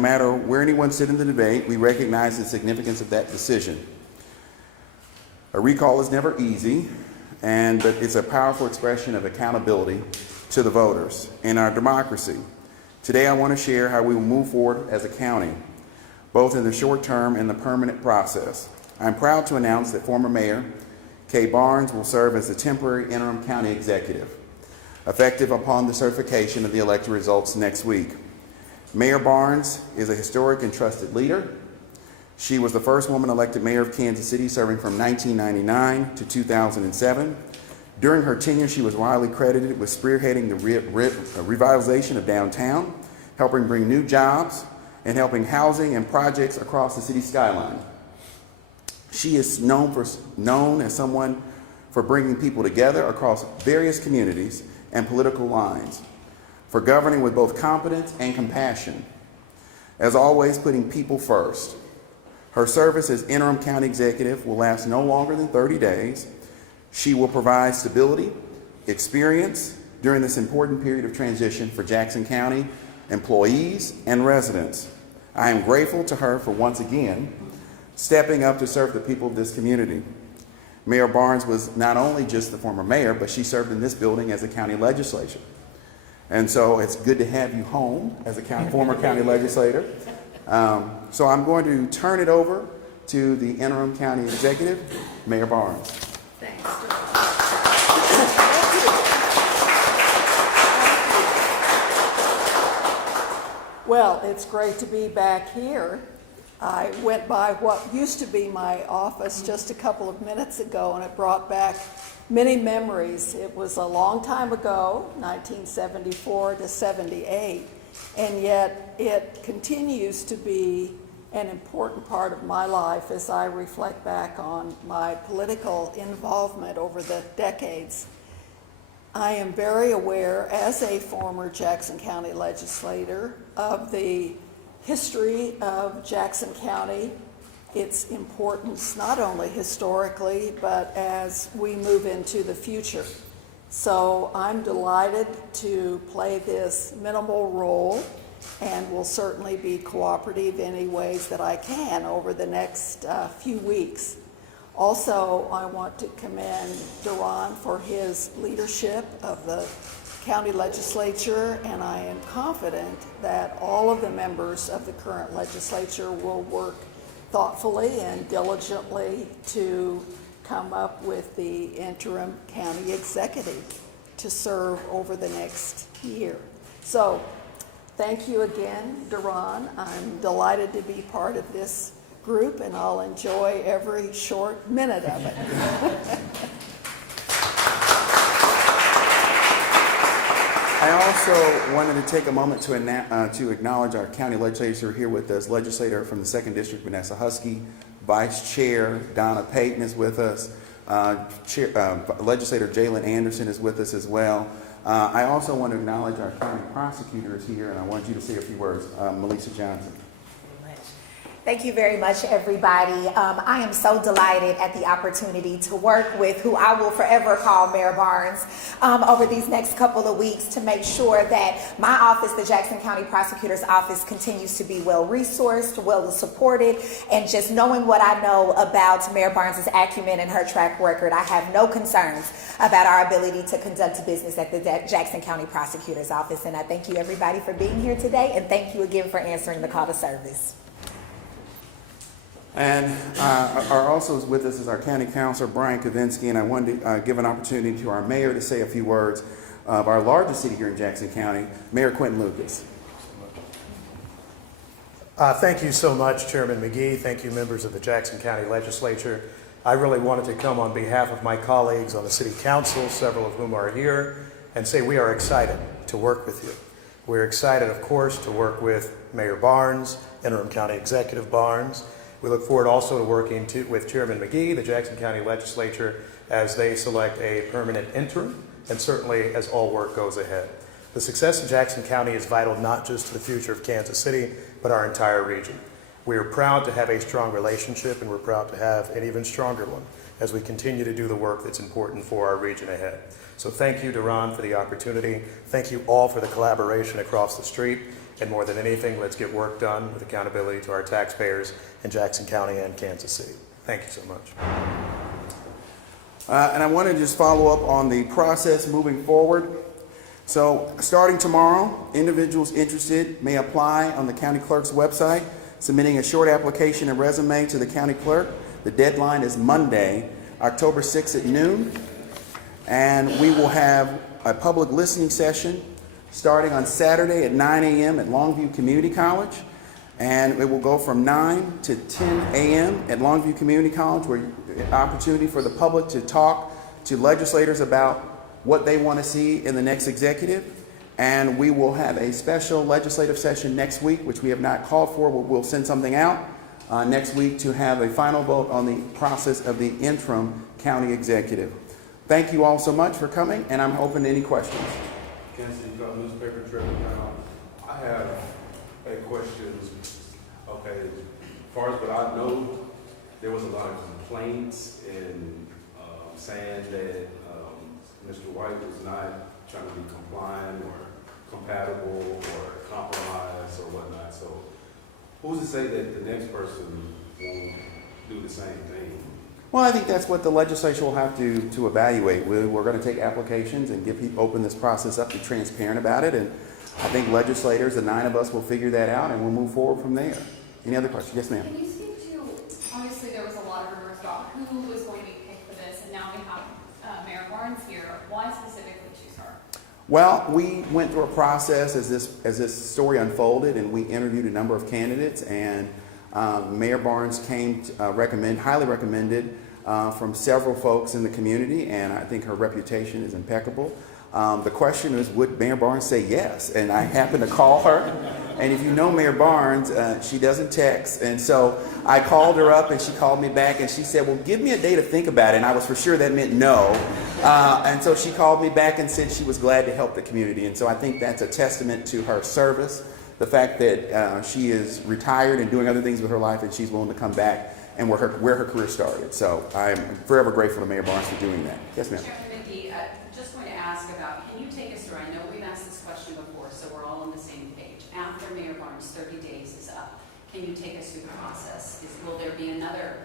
no matter where anyone sits in the debate, we recognize the significance of that decision. A recall is never easy, but it's a powerful expression of accountability to the voters in our democracy. Today I want to share how we will move forward as a county, both in the short term and the permanent process. I'm proud to announce that former Mayor Kay Barnes will serve as the temporary interim county executive, effective upon the certification of the election results next week. Mayor Barnes is a historic and trusted leader. She was the first woman elected mayor of Kansas City, serving from 1999 to 2007. During her tenure, she was widely credited with spearheading the revitalization of downtown, helping bring new jobs, and helping housing and projects across the city skyline. She is known as someone for bringing people together across various communities and political lines, for governing with both competence and compassion, as always putting people first. Her service as interim county executive will last no longer than 30 days. She will provide stability, experience during this important period of transition for Jackson County employees and residents. I am grateful to her for once again stepping up to serve the people of this community. Mayor Barnes was not only just the former mayor, but she served in this building as a county legislator. And so it's good to have you home as a former county legislator. So I'm going to turn it over to the interim county executive, Mayor Barnes. Thanks. Well, it's great to be back here. I went by what used to be my office just a couple of minutes ago, and it brought back many memories. It was a long time ago, 1974 to 78, and yet it continues to be an important part of my life as I reflect back on my political involvement over the decades. I am very aware, as a former Jackson County legislator, of the history of Jackson County, its importance not only historically, but as we move into the future. So I'm delighted to play this minimal role and will certainly be cooperative in any ways that I can over the next few weeks. Also, I want to commend DaRon for his leadership of the county legislature, and I am confident that all of the members of the current legislature will work thoughtfully and diligently to come up with the interim county executive to serve over the next year. So thank you again, DaRon. I'm delighted to be part of this group, and I'll enjoy every short minute of it. I also wanted to take a moment to acknowledge our county legislator here with us. Legislator from the 2nd District, Vanessa Husky. Vice Chair Donna Payton is with us. Legislator Jalen Anderson is with us as well. I also want to acknowledge our county prosecutors here, and I want you to say a few words. Melissa Johnson. Thank you very much, everybody. I am so delighted at the opportunity to work with who I will forever call Mayor Barnes over these next couple of weeks to make sure that my office, the Jackson County Prosecutor's Office, continues to be well-resourced, well-supported, and just knowing what I know about Mayor Barnes' acumen and her track record, I have no concerns about our ability to conduct business at the Jackson County Prosecutor's Office. And I thank you, everybody, for being here today, and thank you again for answering the call to service. And also with us is our county councilor, Brian Kavinsky, and I wanted to give an opportunity to our mayor to say a few words of our largest city here in Jackson County, Mayor Quentin Lucas. Thank you so much, Chairman McGee. Thank you, members of the Jackson County Legislature. I really wanted to come on behalf of my colleagues on the City Council, several of whom are here, and say we are excited to work with you. We're excited, of course, to work with Mayor Barnes, Interim County Executive Barnes. We look forward also to working with Chairman McGee, the Jackson County Legislature, as they select a permanent interim, and certainly as all work goes ahead. The success of Jackson County is vital not just to the future of Kansas City, but our entire region. We are proud to have a strong relationship, and we're proud to have an even stronger one as we continue to do the work that's important for our region ahead. So thank you, DaRon, for the opportunity. Thank you all for the collaboration across the street. And more than anything, let's get work done with accountability to our taxpayers in Jackson County and Kansas City. Thank you so much. And I want to just follow up on the process moving forward. So starting tomorrow, individuals interested may apply on the county clerk's website, submitting a short application and resume to the county clerk. The deadline is Monday, October 6th at noon. And we will have a public listening session starting on Saturday at 9 a.m. at Longview Community College. And it will go from 9 to 10 a.m. at Longview Community College, where an opportunity for the public to talk to legislators about what they want to see in the next executive. And we will have a special legislative session next week, which we have not called for. We'll send something out next week to have a final vote on the process of the interim county executive. Thank you all so much for coming, and I'm open to any questions. Kansas City newspaper trip. I have a question. Okay, as far as what I know, there was a lot of complaints and saying that Mr. White was not trying to be compliant or compatible or compromise or whatnot. So who's to say that the next person won't do the same thing? Well, I think that's what the legislature will have to evaluate. We're going to take applications and give people, open this process up, be transparent about it. And I think legislators, the 9 of us, will figure that out and we'll move forward from there. Any other questions? Yes, ma'am. Can you speak to, obviously there was a lot of rumors about who was going to be picked for this, and now we have Mayor Barnes here. Why specifically choose her? Well, we went through a process as this story unfolded, and we interviewed a number of candidates, and Mayor Barnes came to highly recommended from several folks in the community, and I think her reputation is impeccable. The question is, would Mayor Barnes say yes? And I happened to call her, and if you know Mayor Barnes, she doesn't text, and so I called her up, and she called me back, and she said, well, give me a day to think about it, and I was for sure that meant no. And so she called me back and said she was glad to help the community, and so I think that's a testament to her service, the fact that she is retired and doing other things with her life, and she's willing to come back and where her career started. So I'm forever grateful to Mayor Barnes for doing that. Yes, ma'am. Chairman McGee, just want to ask about, can you take us through, I know we've asked this question before, so we're all on the same page. After Mayor Barnes' 30 days is up, can you take us through the process? Will there be another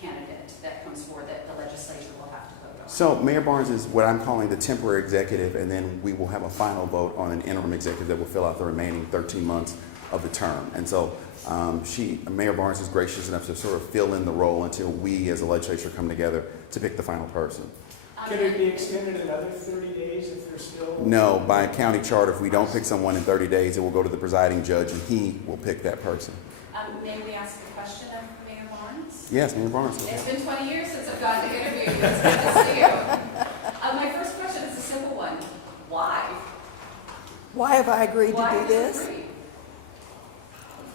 candidate that comes forward that the legislature will have to vote on? So Mayor Barnes is what I'm calling the temporary executive, and then we will have a final vote on an interim executive that will fill out the remaining 13 months of the term. And so Mayor Barnes is gracious enough to sort of fill in the role until we as a legislature come together to pick the final person. Can it be extended another 30 days if there's still? No, by county charter, if we don't pick someone in 30 days, it will go to the presiding judge and he will pick that person. May we ask a question of Mayor Barnes? Yes, Mayor Barnes. It's been 20 years since I've gotten to interview you. It's good to see you. My first question is a simple one. Why? Why have I agreed to Why do did you this? agree?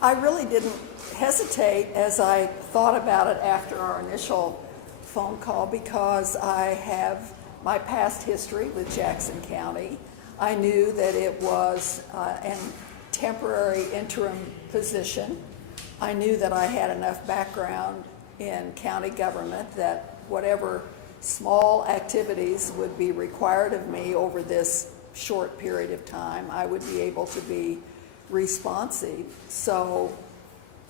I really didn't hesitate as I thought about it after our initial phone call, because I have my past history with Jackson County. I knew that it was a temporary interim position. I knew that I had enough background in county government that whatever small activities would be required of me over this short period of time, I would be able to be responsive. So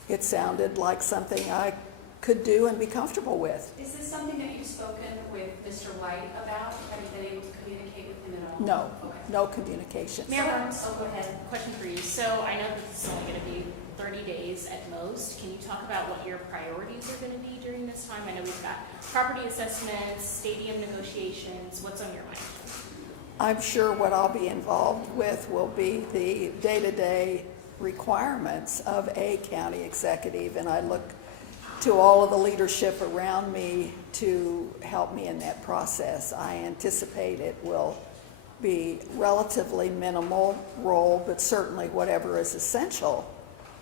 it sounded like something I could do and be comfortable with. Is this something that you've spoken with Mr. White about? Have you been able to communicate with him at all? No, Okay. no communication. Mayor Barnes, go ahead. Question for you. So I know that this is only going to be 30 days at most. Can you talk about what your priorities are going to be during this time? I know we've got property assessments, stadium negotiations. What's on your mind? I'm sure what I'll be involved with will be the day-to-day requirements of a county executive, and I look to all of the leadership around me to help me in that process. I anticipate it will be relatively minimal role, but certainly whatever is essential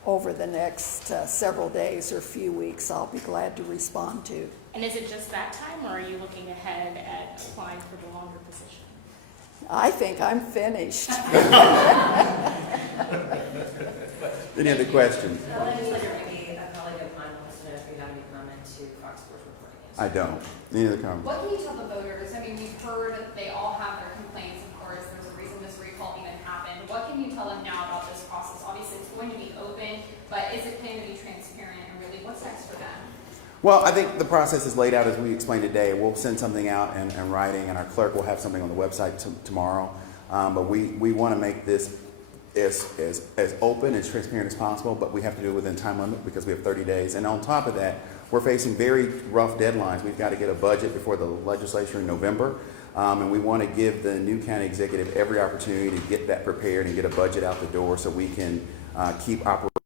over the next several days or few weeks, I'll be glad to respond to. And is it just that time, or are you looking ahead at applying for the longer position? I think I'm finished. Any other questions? Legislature McGee, a colleague of mine wants to know if you have any comment to Fox Sports reporting. I don't. Any other comments? What can you tell the voters? I mean, we've heard that they all have their complaints, of course. There's a reason this recall even happened. What can you tell them now about this process? What's next for them? Well, I think the process is laid out as we explained today. We'll send something out in writing, and our clerk will have something on the website tomorrow. But we want to make this as open, as transparent as possible, but we have to do it within time limit because we have 30 days. And on top of that, we're facing very rough deadlines. We've got to get a budget before the legislature in November. And we want to give the new county executive every opportunity to get that prepared and get a budget out the door so we can keep operating